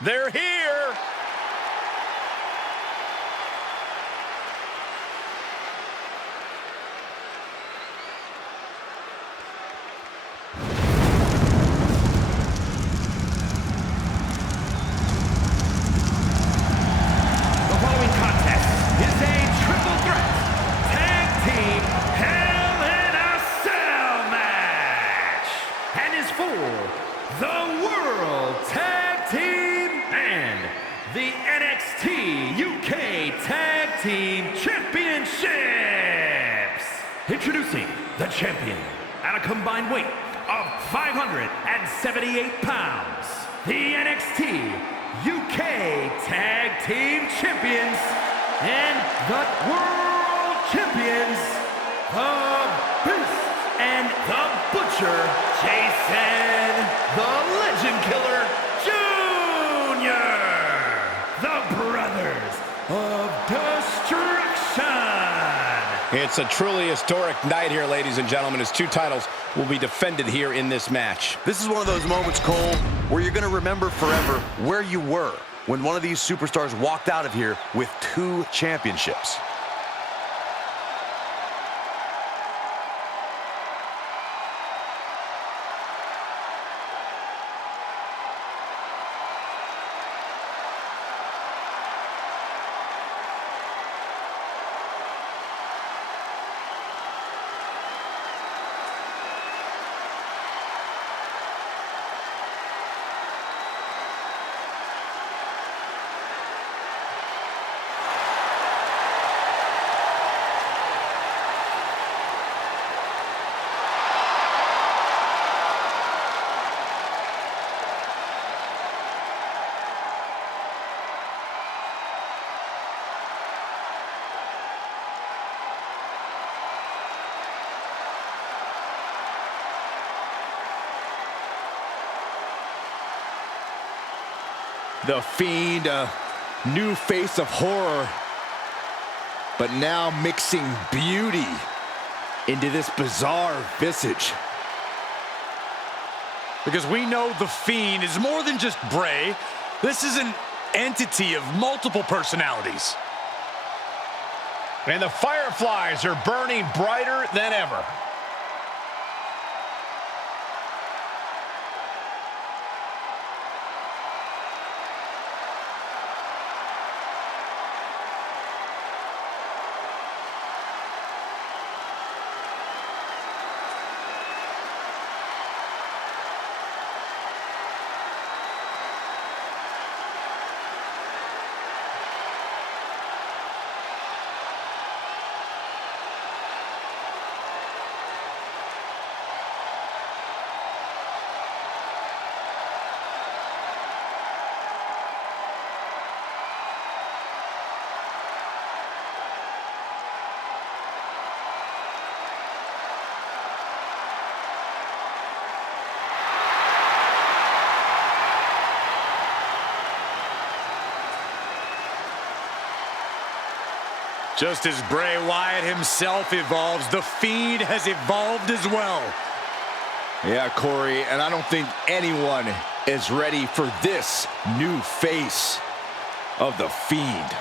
They're here. The World Tag Team and the NXT UK Tag Team Championships. Introducing the champion at a combined weight of 578 pounds, the NXT UK Tag Team Champions and the World Champions, the Beast and the Butcher, Jason the Legend Killer Jr., the Brothers of Destruction. It's a truly historic night here, ladies and gentlemen, as two titles will be defended here in this match. This is one of those moments, Cole, where you're going to remember forever where you were when one of these superstars walked out of here with 2 championships. The Fiend, a new face of horror, but now mixing beauty into this bizarre visage. Because we know The Fiend is more than just Bray. This is an entity of multiple personalities. And the Fireflies are burning brighter than ever. Just as Bray Wyatt himself evolves, The Fiend has evolved as well. Yeah, Corey, and I don't think anyone is ready for this new face of The Fiend.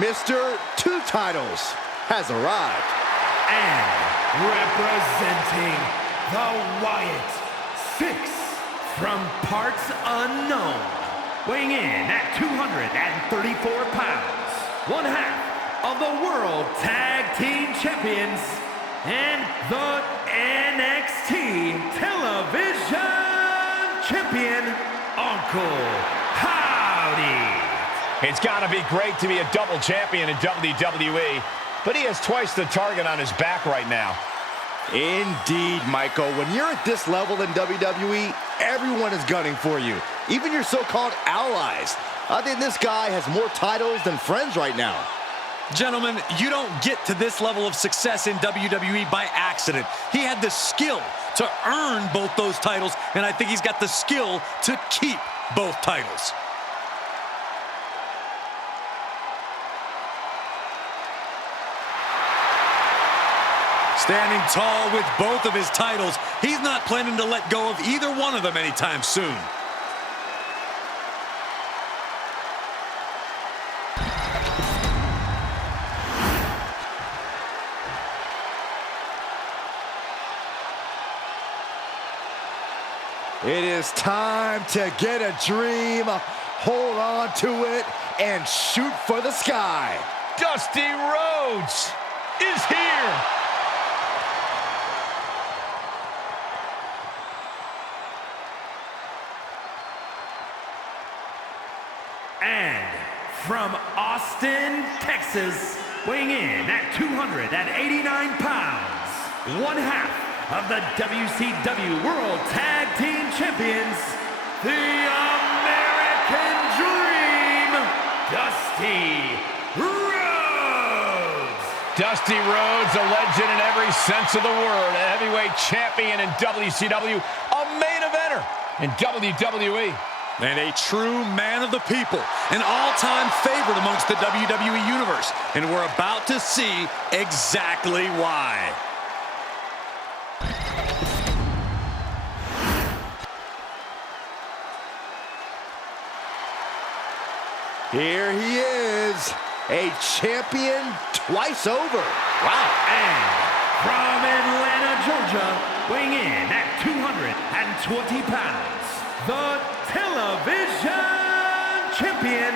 Mr. Two Titles has arrived. And representing the Wyatt Six from parts unknown, weighing in at 234 pounds, one half of the World Tag Team Champions and the NXT Television Champion, Uncle Howdy. It's got to be great to be a double champion in WWE, but he has twice the target on his back right now. Indeed, Michael. When you're at this level in WWE, everyone is gunning for you, even your so-called allies. I think this guy has more titles than friends right now. Gentlemen, you don't get to this level of success in WWE by accident. He had the skill to earn both those titles, and I think he's got the skill to keep both titles. Standing tall with both of his titles, he's not planning to let go of either one of them anytime soon. It is time to get a dream, hold on to it, and shoot for the sky. Dusty Rhodes is here. And from Austin, Texas, weighing in at 289 pounds, one half of the WCW World Tag Team Champions, the American Dream, Dusty Rhodes. Dusty Rhodes, a legend in every sense of the word, a heavyweight champion in WCW, a main eventer in WWE. And a true man of the people, an all-time favorite amongst the WWE Universe. And we're about to see exactly why. Here he is, a champion twice over. Wow. And from Atlanta, Georgia, weighing in at 220 pounds, the television champion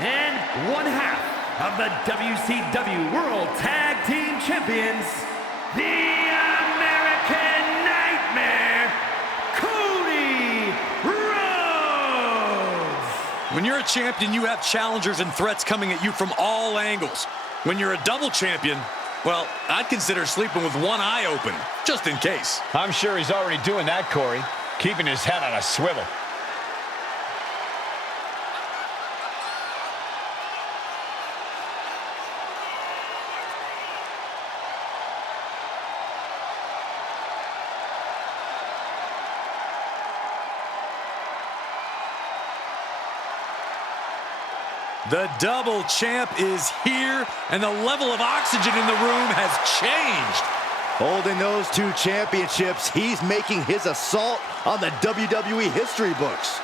and one half of the WCW World Tag Team Champions, the American Nightmare, Cody Rhodes. When you're a champion, you have challengers and threats coming at you from all angles. When you're a double champion, well, I'd consider sleeping with one eye open, just in case. I'm sure he's already doing that, Corey, keeping his head on a swivel. The double champ is here, and the level of oxygen in the room has changed. Holding those two championships, he's making his assault on the WWE history books.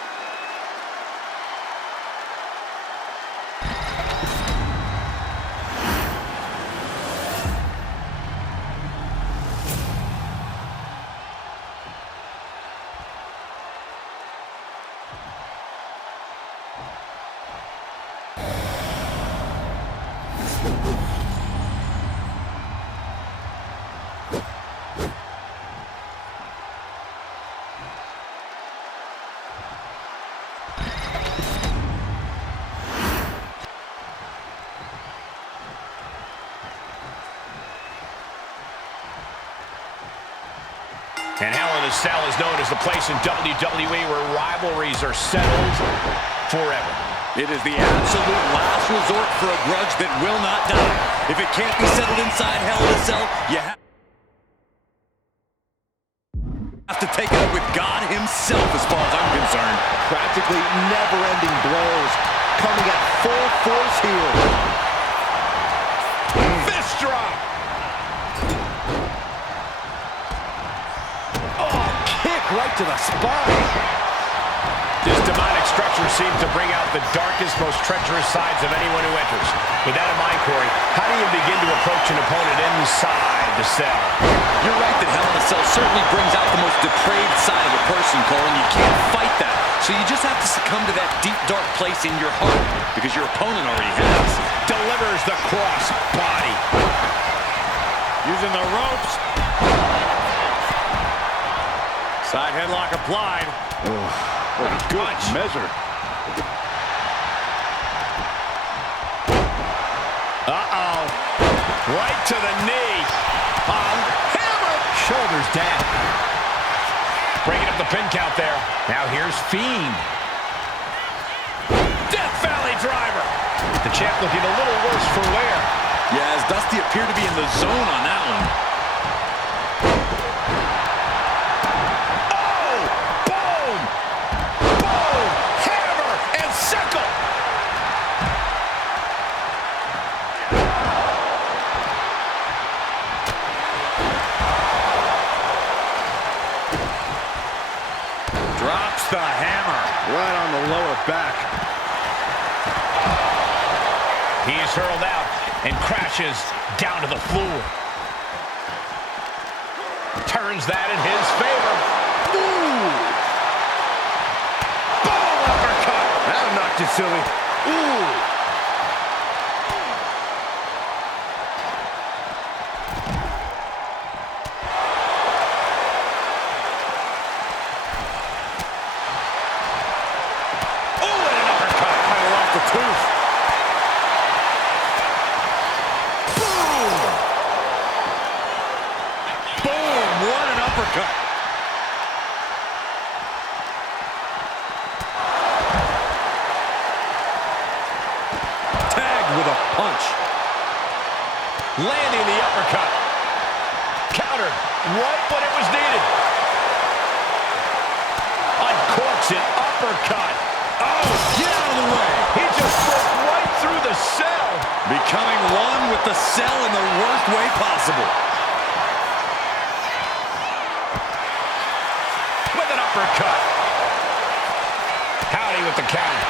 And Hell in a Cell is known as the place in WWE where rivalries are settled forever. It is the absolute last resort for a grudge that will not die. If it can't be settled inside Hell in a Cell, you have to take it up with God himself as far as I'm concerned. Practically never-ending blows coming at full force here. Fist drop. Right to the spine. This demonic structure seems to bring out the darkest, most treacherous sides of anyone who enters. With that in mind, Corey, how do you begin to approach an opponent inside the cell? You're right that Hell in a Cell certainly brings out the most depraved side of a person, Cole, and you can't fight that. So you just have to succumb to that deep, dark place in your heart, because your opponent already has. Delivers the cross body. Using the ropes. Side headlock applied. What a good measure. Uh-oh. Right to the knee. Hammer. Shoulders down. Breaking up the pin count there. Now here's Fiend. Death Valley driver. The champ looking a little worse for wear. Yeah, as Dusty appeared to be in the zone on that one. Oh! Boom! Boom! Hammer and sickle! Drops the hammer. Right on the lower back. He's hurled out and crashes down to the floor. Turns that in his favor. Ooh! Boom! Uppercut! That'll knock you silly. Ooh! Oh, and an uppercut! Might have lost a tooth. Boom! What an uppercut. Tagged with a punch. Landing the uppercut. Countered right when it was needed. Uncorks an uppercut. Oh, get out of the way. He just broke right through the cell. Becoming one with the cell in the worst way possible. With an uppercut. Howdy with the counter.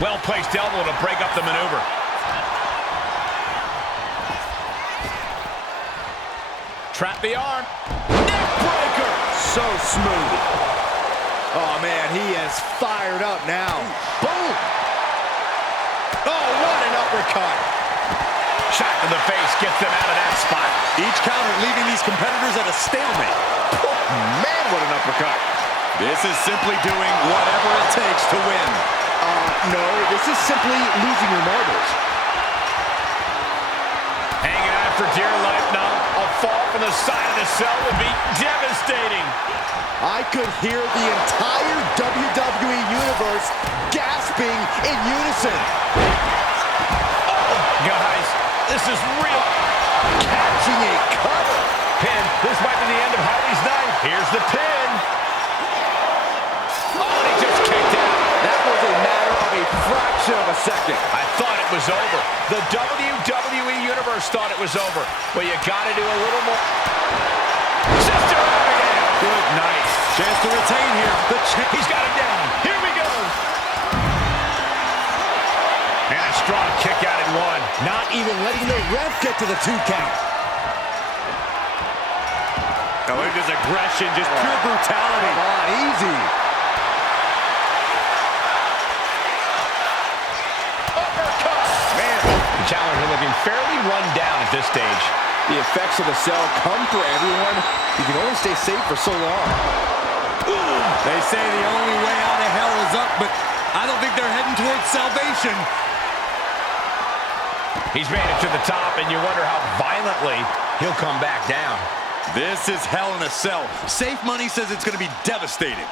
Well-placed elbow to break up the maneuver. Trap the arm. Neck breaker. So smooth. Oh, man, he is fired up now. Boom. Oh, what an uppercut. Shot to the face gets them out of that spot. Each counter leaving these competitors at a stalemate. Man, what an uppercut. This is simply doing whatever it takes to win. No, this is simply losing your marbles. Hanging on for dear life now. A fall from the side of the cell would be devastating. I could hear the entire WWE Universe gasping in unison. Oh, guys, this is real. Catching a cover. Pin. This might be the end of Howdy's night. Here's the pin. Oh, and he just kicked out. That was a matter of a fraction of a second. I thought it was over. The WWE Universe thought it was over. But you got to do a little more. Sister Abigail. Good night. Chance to retain here. He's got it down. Here we go. And a strong kick out at one. Not even letting the ref get to the 2 count. Oh, look at this aggression, just pure brutality. Come on, easy. Uppercut. Man, the challenger looking fairly run down at this stage. The effects of the cell come for everyone. You can only stay safe for so long. They say the only way out of hell is up, but I don't think they're heading towards salvation. He's made it to the top, and you wonder how violently he'll come back down. This is hell in a cell. Safe money says it's going to be devastating.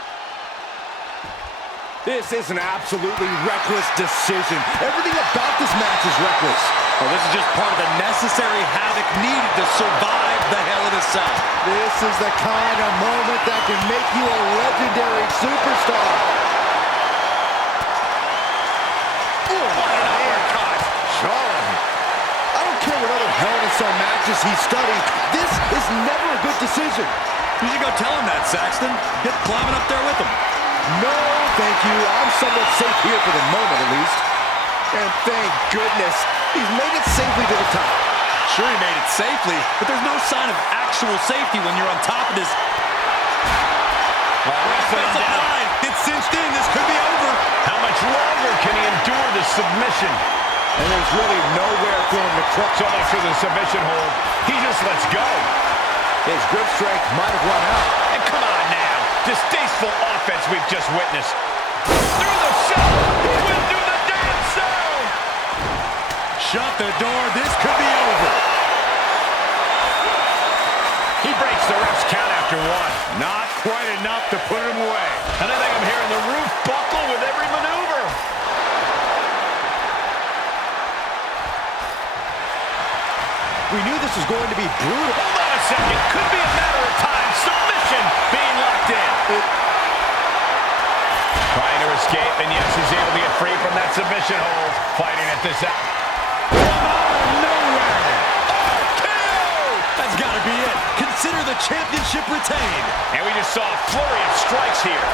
This is an absolutely reckless decision. Everything about this match is reckless. Oh, this is just part of the necessary havoc needed to survive the Hell in a Cell. This is the kind of moment that can make you a legendary superstar. Charlotte. I don't care what other Hell in a Cell matches he's studied. This is never a good decision. You should go tell him that, Saxton. Get climbing up there with him. No, thank you. I'm somewhat safe here for the moment, at least. And thank goodness, he's made it safely to the top. Sure, he made it safely, but there's no sign of actual safety when you're on top of this. Wrestling That's a down. line. It's cinched in. This could be over. How much longer can he endure the submission? And there's really nowhere for him to crawl. So much for the submission hold. He just lets go. His grip strength might have run out. And come on now. Distasteful offense we've just witnessed. Through the cell. He went through the damn cell. Shut the door. This could be over. He breaks the ref's count after after one. Not quite enough to put him away. And I think I'm hearing the roof buckle with every maneuver. We knew this was going to be brutal. Hold on a second. Could be a matter of time. Submission being locked in. Trying to escape, and yes, he's able to get free from that submission hold. Fighting at this out. That's got to be it. Consider the championship retained. And we just saw a flurry of strikes here.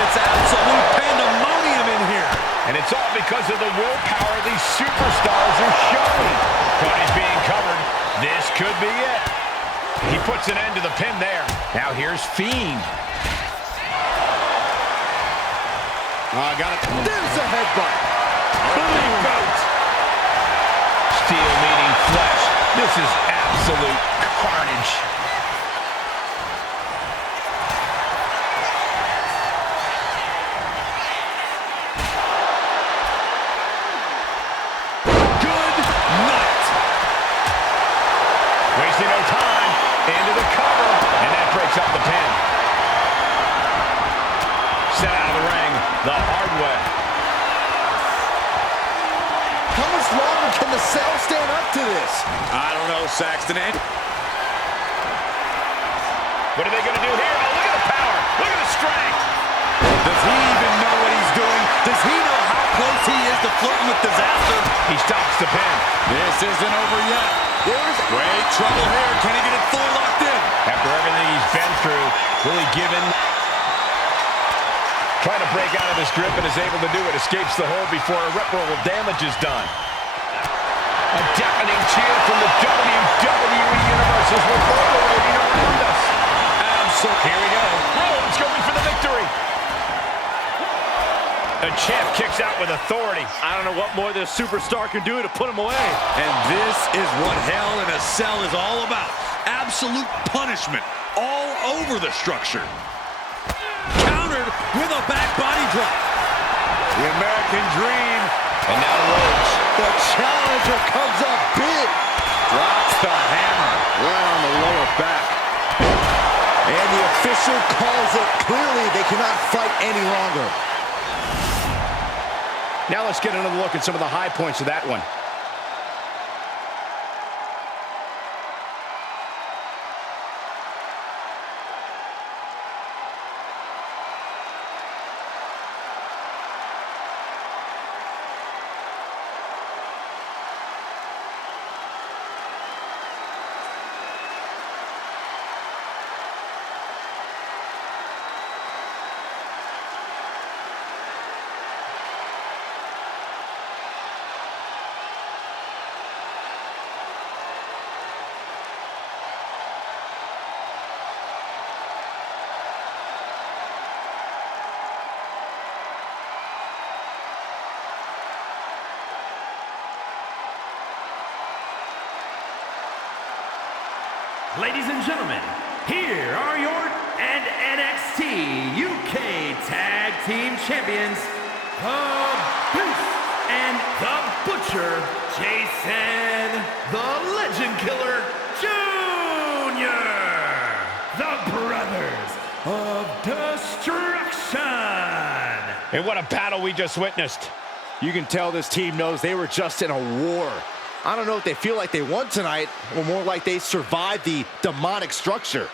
It's absolute pandemonium in here. And it's all because of the willpower these superstars are showing. Cody's being covered. This could be it. He puts an end to the pin there. Now here's Fiend. Got it. There's a headbutt. Boot. Steel meeting flesh. This is absolute carnage. Good night. Wasting no time. Into the cover. And that breaks up the pin. Sent out of the ring the hard way. How much longer can the cell stand up to this? I don't know, Saxton. What are they going to do here? Oh, look at the power. Look at the strength. Does he even know what he's doing? Does he know how close he is to flirting with disaster? He stops the pin. This isn't over yet. There's great trouble here. Can he get it fully locked in? After everything he's been through, will he give in? Trying to break out of this grip and is able to do it. Escapes the hold before irreparable damage is done. A deafening cheer from the WWE Universe as we're reverberating around us. Absolutely. Here we go. Rollins going for the victory. The champ kicks out with authority. I don't know what more this superstar can do to put him away. And this is what Hell in a Cell is all about. Absolute punishment all over the structure. Countered with a back body drop. The American Dream. And now Rhodes. The challenger comes up big. Drops the hammer right on the lower back. And the official calls it. Clearly, they cannot fight any longer. Now let's get another look at some of the high points of that one. Ladies and gentlemen, here are your NXT UK Tag Team Champions, The Beast and The Butcher, Jason the Legend Killer Jr., the Brothers of Destruction. And what a battle we just witnessed. You can tell this team knows they were just in a war. I don't know if they feel like they won tonight, or more like they survived the demonic structure.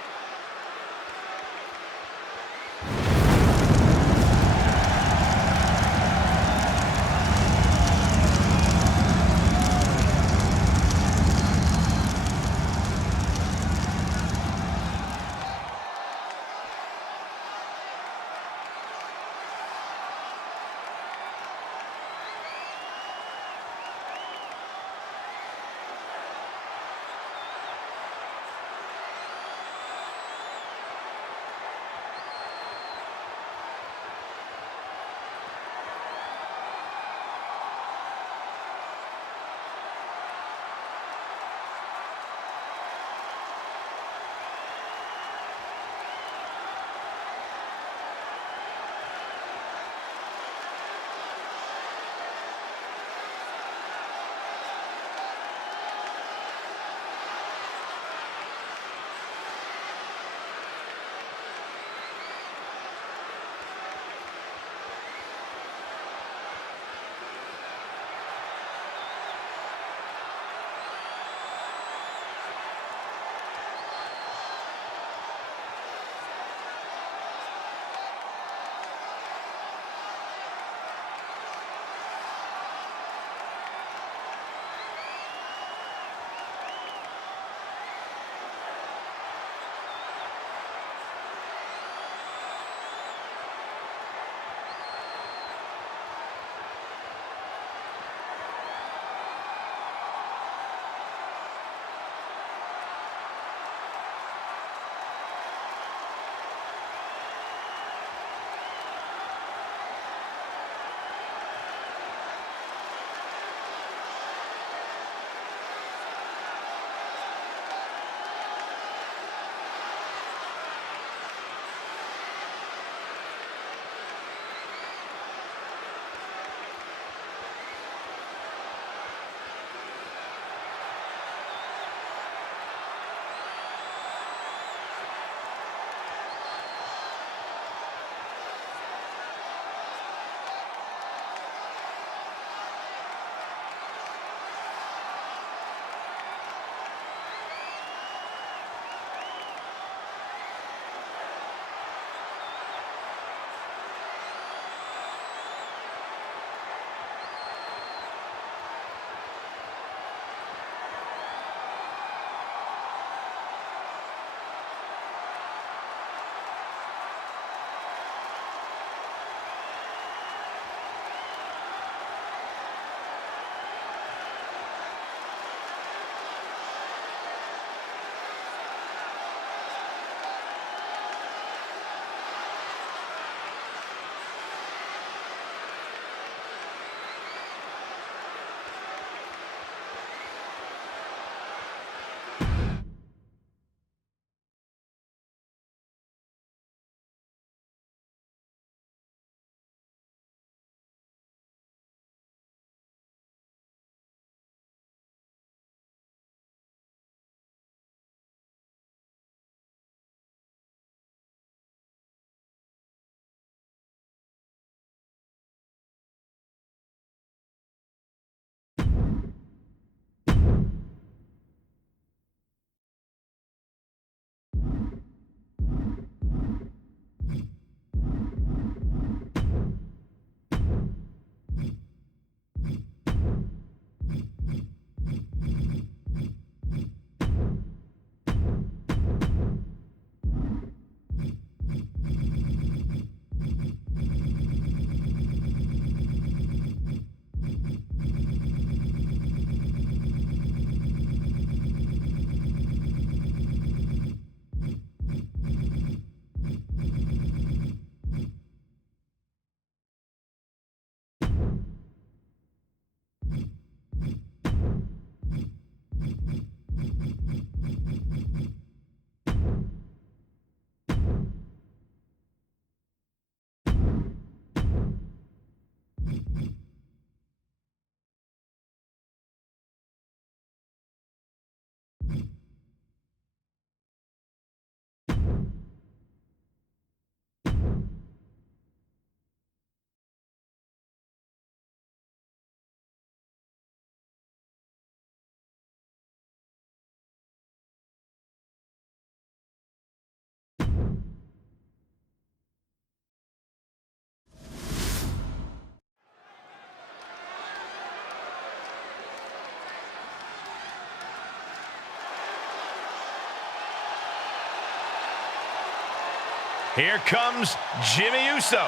Here comes Jimmy Uso.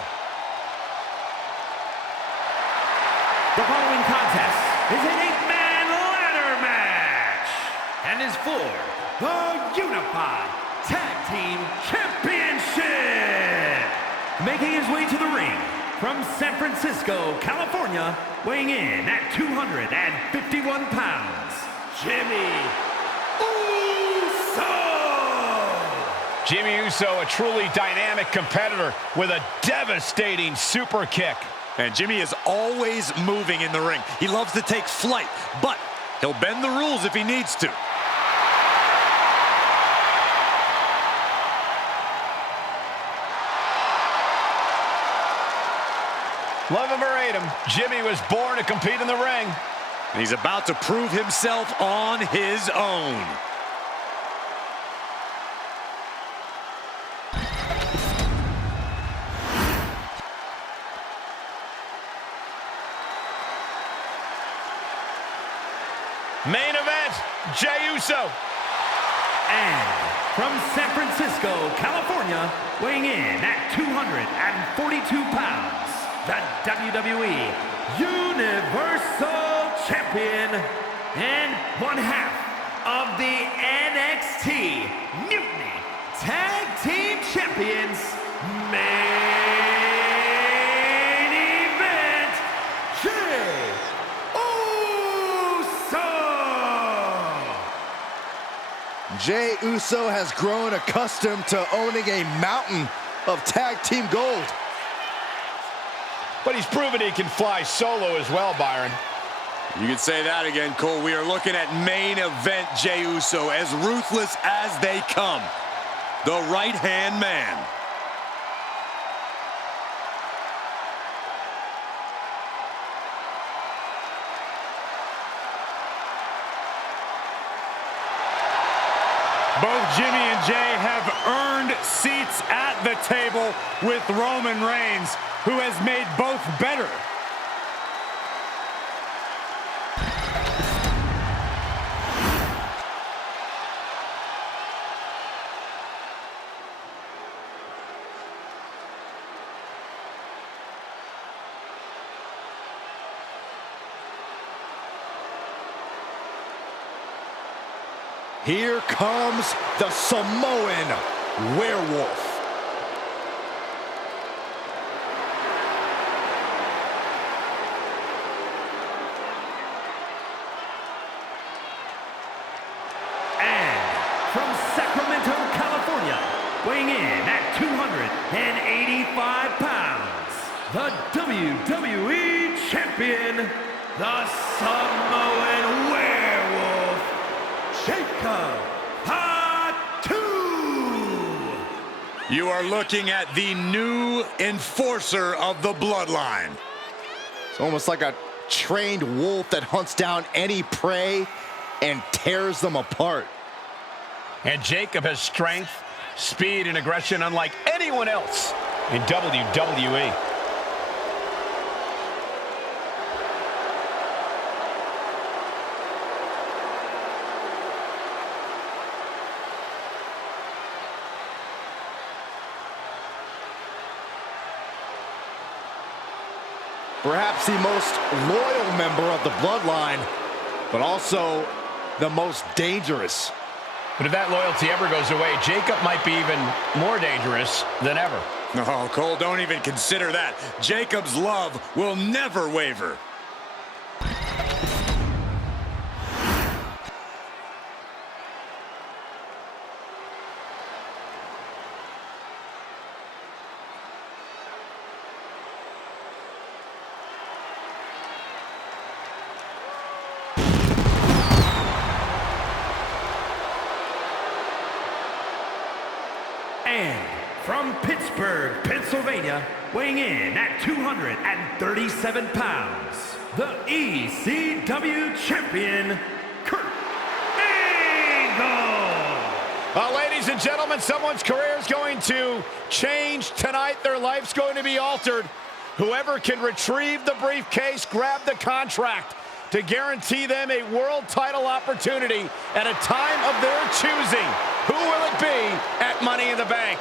The following contest is an 8-man ladder match and is for the Unified Tag Team Championship. Making his way to the ring from San Francisco, California, weighing in at 251 pounds, Jimmy Uso. Jimmy Uso, a truly dynamic competitor with a devastating super kick. And Jimmy is always moving in the ring. He loves to take flight, but he'll bend the rules if he needs to. Love him or hate him, Jimmy was born to compete in the ring. And he's about to prove himself on his own. Main event, Jey Uso. And from San Francisco, California, weighing in at 242 pounds, the WWE Universal Champion and one half of the NXT Mutiny Tag Team Champions, main event, Jey Uso. Jey Uso has grown accustomed to owning a mountain of tag team gold. But he's proven he can fly solo as well, Byron. You can say that again, Cole. We are looking at main event Jey Uso, as ruthless as they come. The right-hand man. Both Jimmy and Jey have earned seats at the table with Roman Reigns, who has made both better. Here comes the Samoan Werewolf. From Sacramento, California, weighing in at 285 pounds, the WWE Champion, the Samoan Werewolf, Jacob Fatu. You are looking at the new enforcer of the bloodline. It's almost like a trained wolf that hunts down any prey and tears them apart. And Jacob has strength, speed, and aggression unlike anyone else in WWE. Perhaps the most loyal member of the bloodline, but also the most dangerous. But if that loyalty ever goes away, Jacob might be even more dangerous than ever. No, Cole, don't even consider that. Jacob's love will never waver. And from Pittsburgh, Pennsylvania, weighing in at 237 pounds, the ECW Champion, Kurt Angle. Ladies and gentlemen, someone's career is going to change tonight. Their life's going to be altered. Whoever can retrieve the briefcase, grab the contract to guarantee them a world title opportunity at a time of their choosing. Who will it be at Money in the Bank?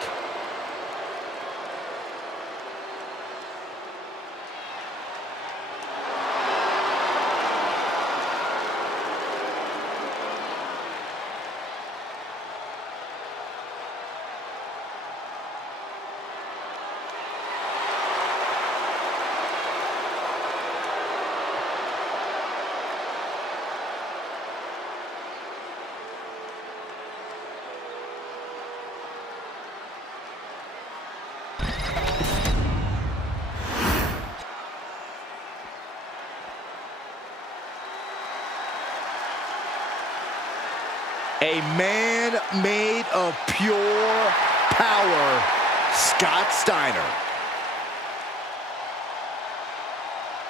A man made of pure power, Scott Steiner.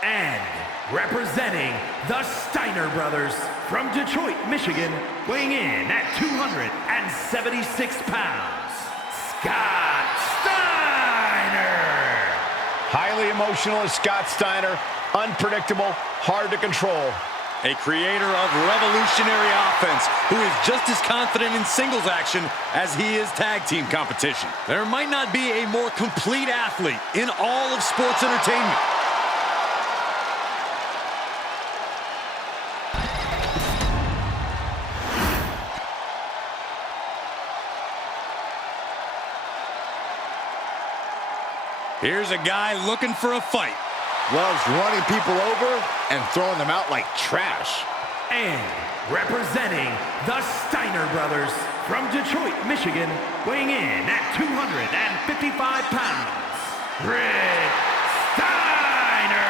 And representing the Steiner brothers from Detroit, Michigan, weighing in at 276 pounds, Scott Steiner. Highly emotional as Scott Steiner, unpredictable, hard to control. A creator of revolutionary offense who is just as confident in singles action as he is tag team competition. There might not be a more complete athlete in all of sports entertainment. Here's a guy looking for a fight. Loves running people over and throwing them out like trash. And representing the Steiner brothers from Detroit, Michigan, weighing in at 255 pounds, Rick Steiner.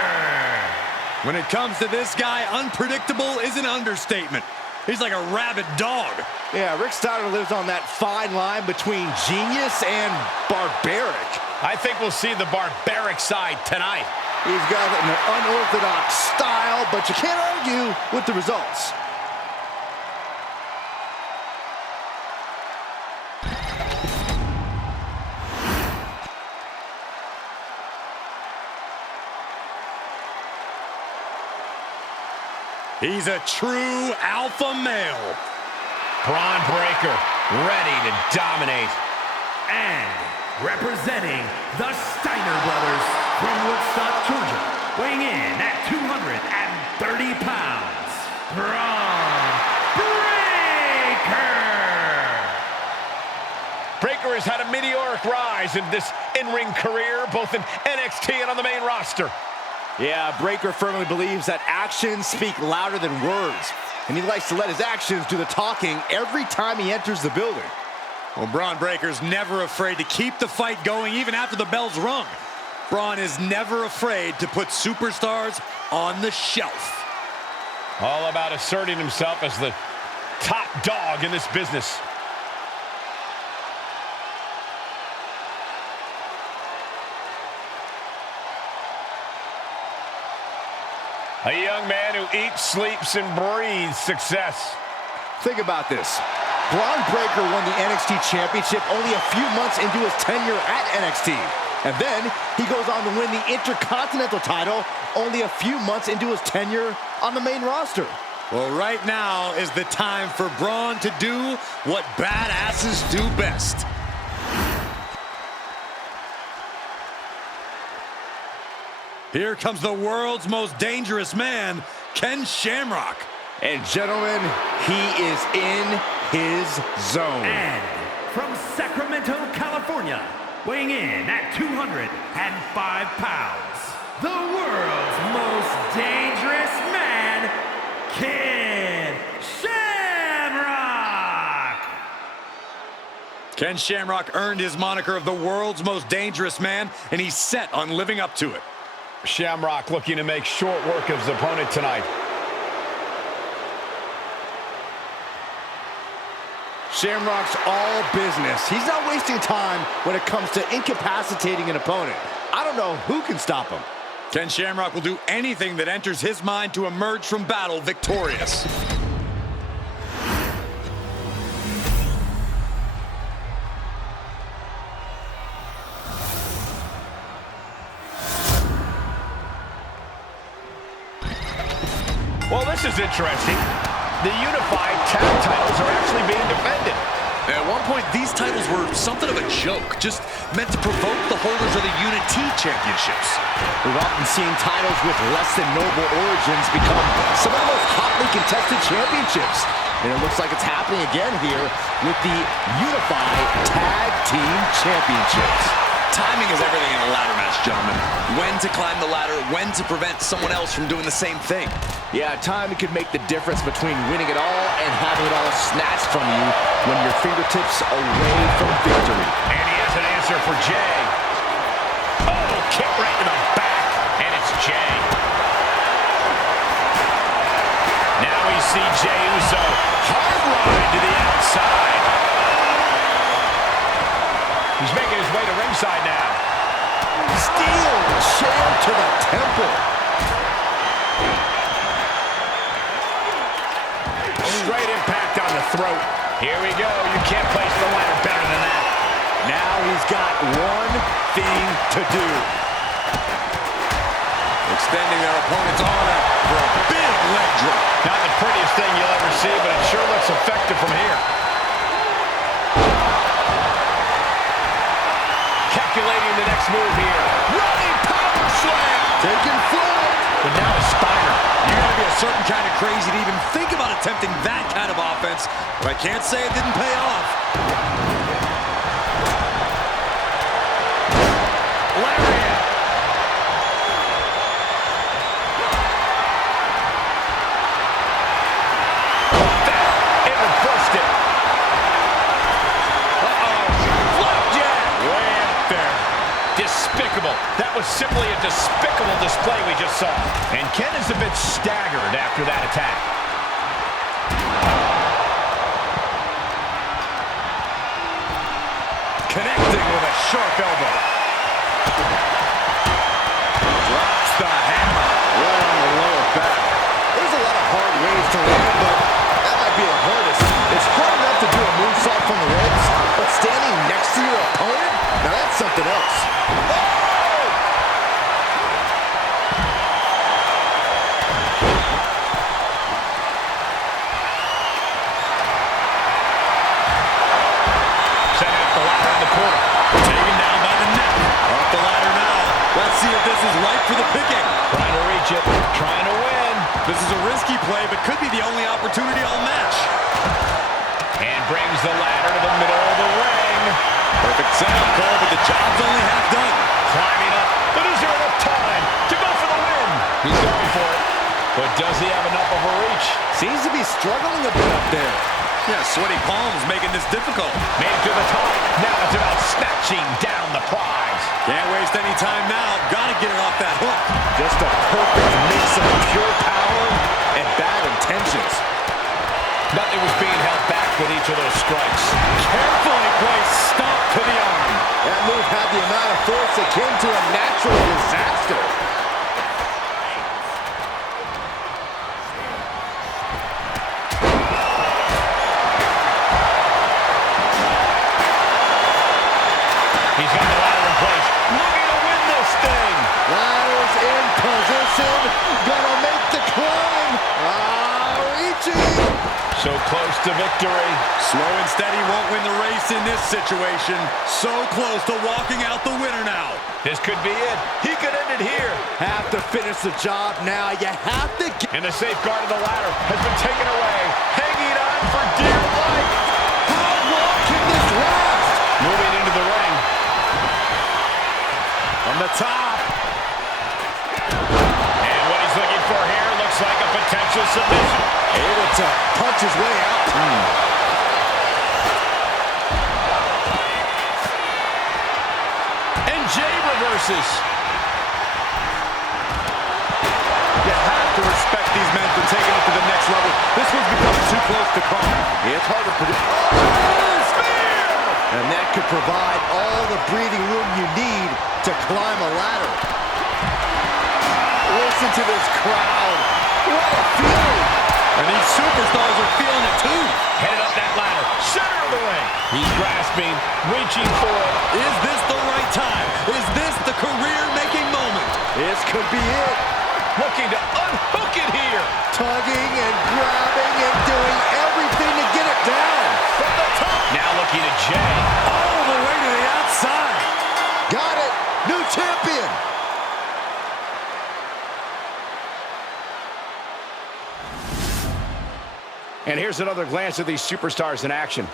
When it comes to this guy, unpredictable is an understatement. He's like a rabid dog. Yeah, Rick Steiner lives on that fine line between genius and barbaric. I think we'll see the barbaric side tonight. He's got an unorthodox style, but you can't argue with the results. He's a true alpha male. Bron Breakker, ready to dominate. And representing the Steiner brothers from Woodstock, Georgia, weighing in at 230 pounds, Bron Breakker. Breakker has had a meteoric rise in this in-ring career, both in NXT and on the main roster. Yeah, Breakker firmly believes that actions speak louder than words, and he likes to let his actions do the talking every time he enters the building. Well, Bron Breakker's never afraid to keep the fight going even after the bell's rung. Bron is never afraid to put superstars on the shelf. All about asserting himself as the top dog in this business. A young man who eats, sleeps, and breathes success. Think about this. Bron Breakker won the NXT Championship only a few months into his tenure at NXT. And then he goes on to win the Intercontinental title only a few months into his tenure on the main roster. Well, right now is the time for Bron to do what badasses do best. Here comes the world's most dangerous man, Ken Shamrock. And gentlemen, he is in his zone. And from Sacramento, California, weighing in at 205 pounds, the world's most dangerous man, Ken Shamrock. Ken Shamrock earned his moniker of the world's most dangerous man, and he's set on living up to it. Shamrock looking to make short work of his opponent tonight. Shamrock's all business. He's not wasting time when it comes to incapacitating an opponent. I don't know who can stop him. Ken Shamrock will do anything that enters his mind to emerge from battle victorious. Well, this is interesting. The unified tag titles are actually being defended. At one point, these titles were something of a joke, just meant to provoke the holders of the Unity Championships. We've often seen titles with less than noble origins become some of the most hotly contested championships. And it looks like it's happening again here with the Unified Tag Team Championships. Timing is everything in a ladder match, gentlemen. When to climb the ladder, when to prevent someone else from doing the same thing. Yeah, timing could make the difference between winning it all and having it all snatched from you when your fingertips away from victory. And he has an answer for Jay. Oh, kick right to the back, and it's Jay. Now we see Jey Uso hard ride to the outside. ringside now. Steel chair to the temple. Straight impact on the throat. Here we go. You can't place the ladder better than that. Now he's got one thing to do. Extending their opponent's arm for a big leg drop. Not the prettiest thing you'll ever see, but it sure looks effective from here. Calculating the next move here. Running power slam. Taking flight. But now a Steiner. You gotta be a certain kind of crazy to even think about attempting that kind of offense, but I can't say it didn't pay off. Lariat. It reversed it. Flapjack. Way up there. Despicable. That was simply a despicable display we just saw. And Ken is a bit staggered after that attack. Connecting with a sharp elbow. Drops the hammer. Right on the lower back. There's a lot of hard ways to land, but that might be the hardest. It's hard enough to do a moonsault from the ropes, but standing next to your opponent, now that's something else. Setting up the ladder in the corner. Taken down by the neck. Off the ladder now. Let's see if this is ripe for the picking. Trying to reach it. Trying to win. This is a risky play, but could be the only opportunity all match. And brings the ladder to the middle of the ring. Perfect setup, Cole, but the job's only half done. Climbing up. But is there enough time to go for the win? He's going for it. But does he have enough of a reach? Seems to be struggling a bit up there. Yeah, sweaty palms making this difficult. Made it to the top. Now it's about snatching down the prize. Can't waste any time now. Gotta get it off that hook. Just a perfect mix of pure power and bad intentions. Nothing was being held back with each of those strikes. Carefully placed stop to the arm. That move had the amount of force akin to a natural disaster. He's got the ladder in place. Looking to win this thing. Ladder's in position. Gonna make the climb. Reaching. So close to victory. Slow and steady won't win the race in this situation. So close to walking out the winner now. This could be it. He could end it here. Have to finish the job now. You have to get... And the safeguard of the ladder has been taken away. Hanging on for dear life. How long can this last? Moving into the ring. From the top. And what he's looking for here looks like a potential submission. Able to punch his way out. And Jay reverses. You have to respect these men for taking it to the next level. This one's becoming too close to call. It's hard to predict. Oh, spear! And that could provide all the breathing room you need to climb a ladder. Listen to this crowd. What a feeling. And these superstars are feeling it too. Headed up that ladder. Center of the ring. He's grasping, reaching for it. Is this the right time? Is this the career-making moment? This could be it. Looking to unhook it here. Tugging and grabbing and doing everything to get it down. From the top. Now looking at Jay. All the way to the outside. Got it. New champion. And here's another glance at these superstars in action.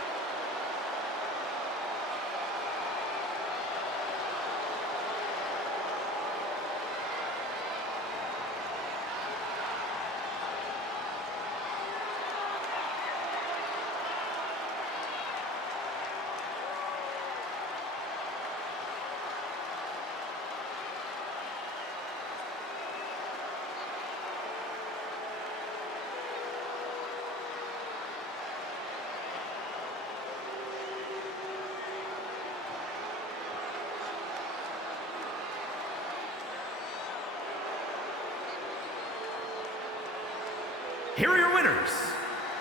here are your winners.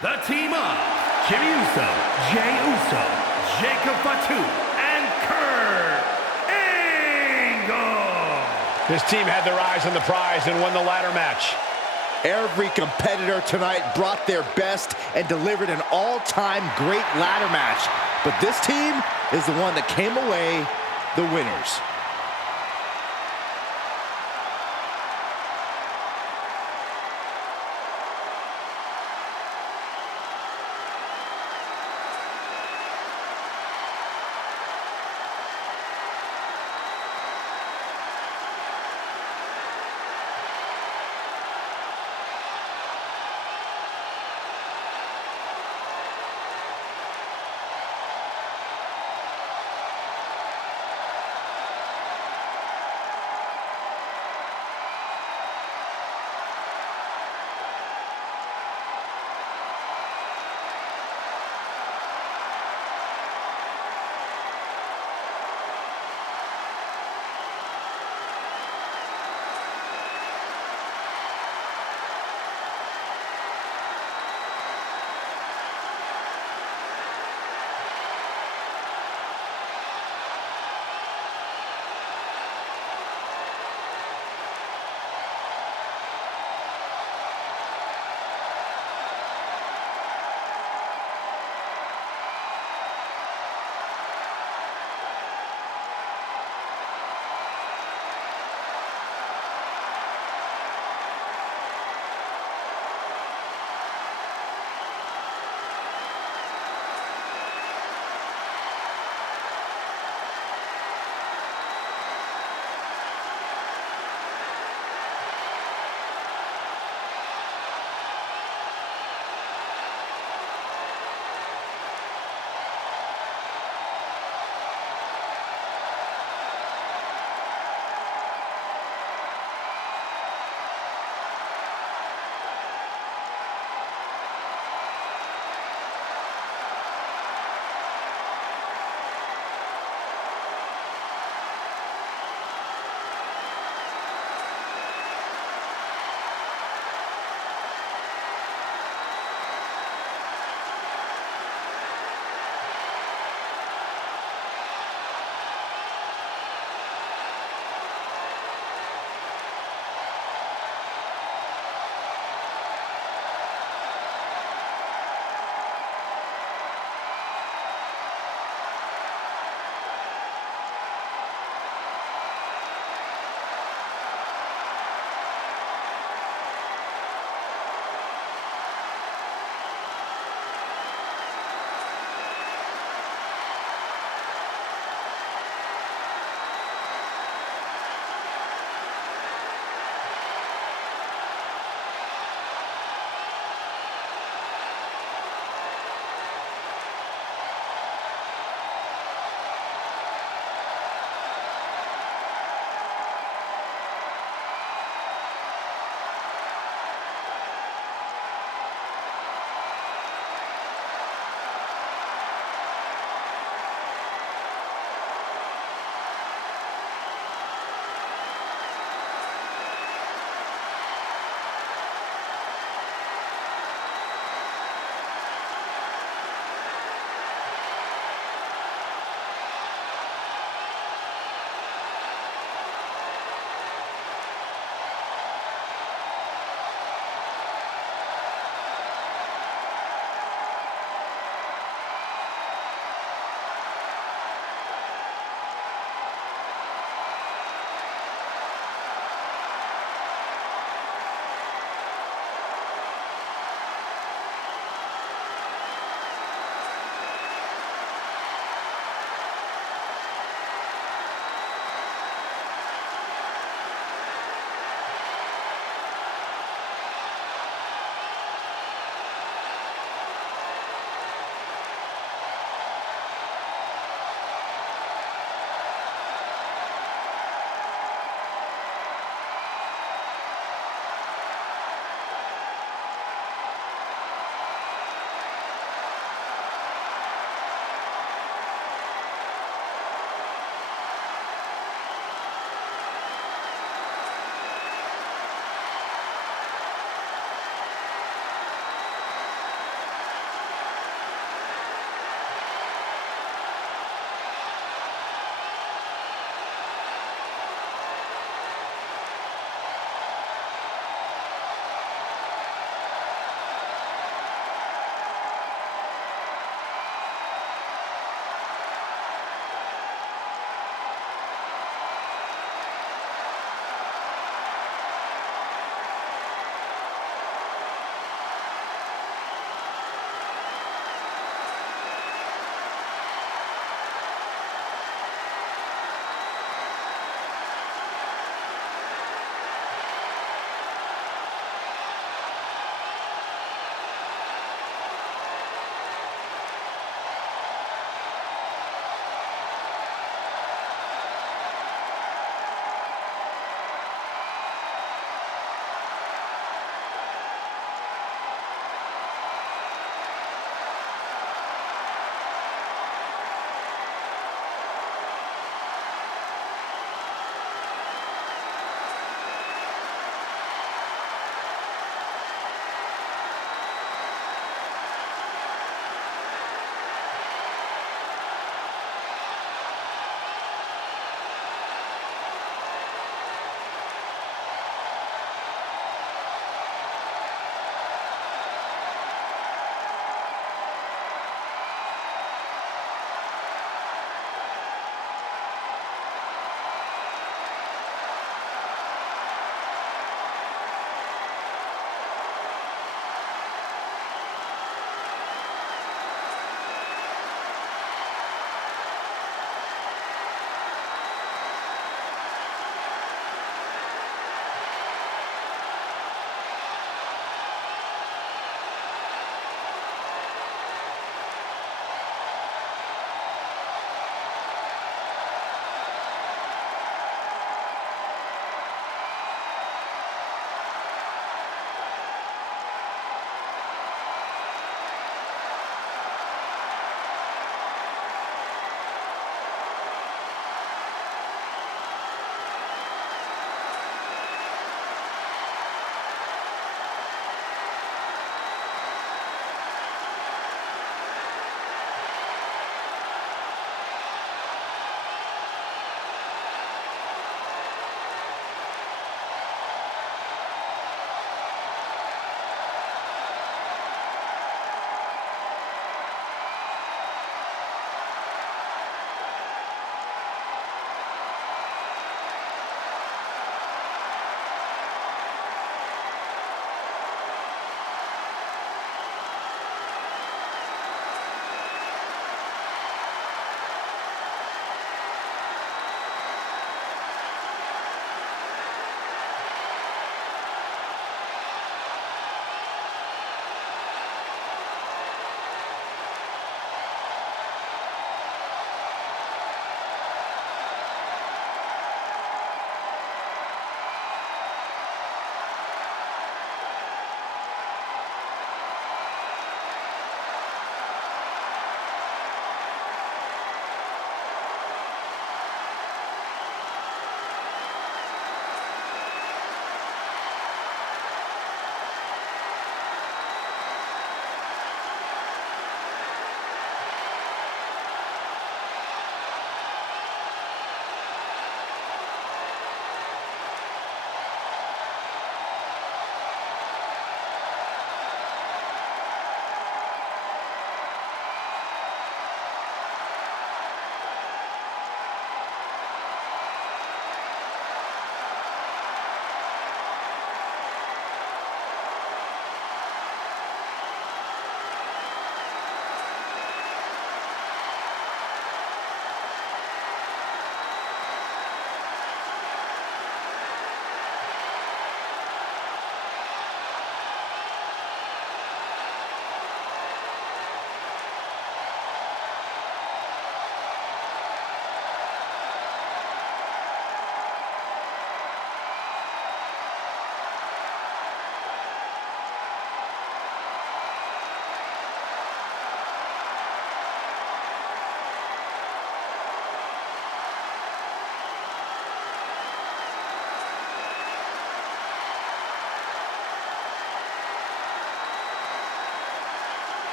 The team of Jimmy Uso, Jey Uso, Jacob Fatu, and Kurt Angle. This team had their eyes on the prize and won the ladder match. Every competitor tonight brought their best and delivered an all-time great ladder match. But this team is the one that came away the winners.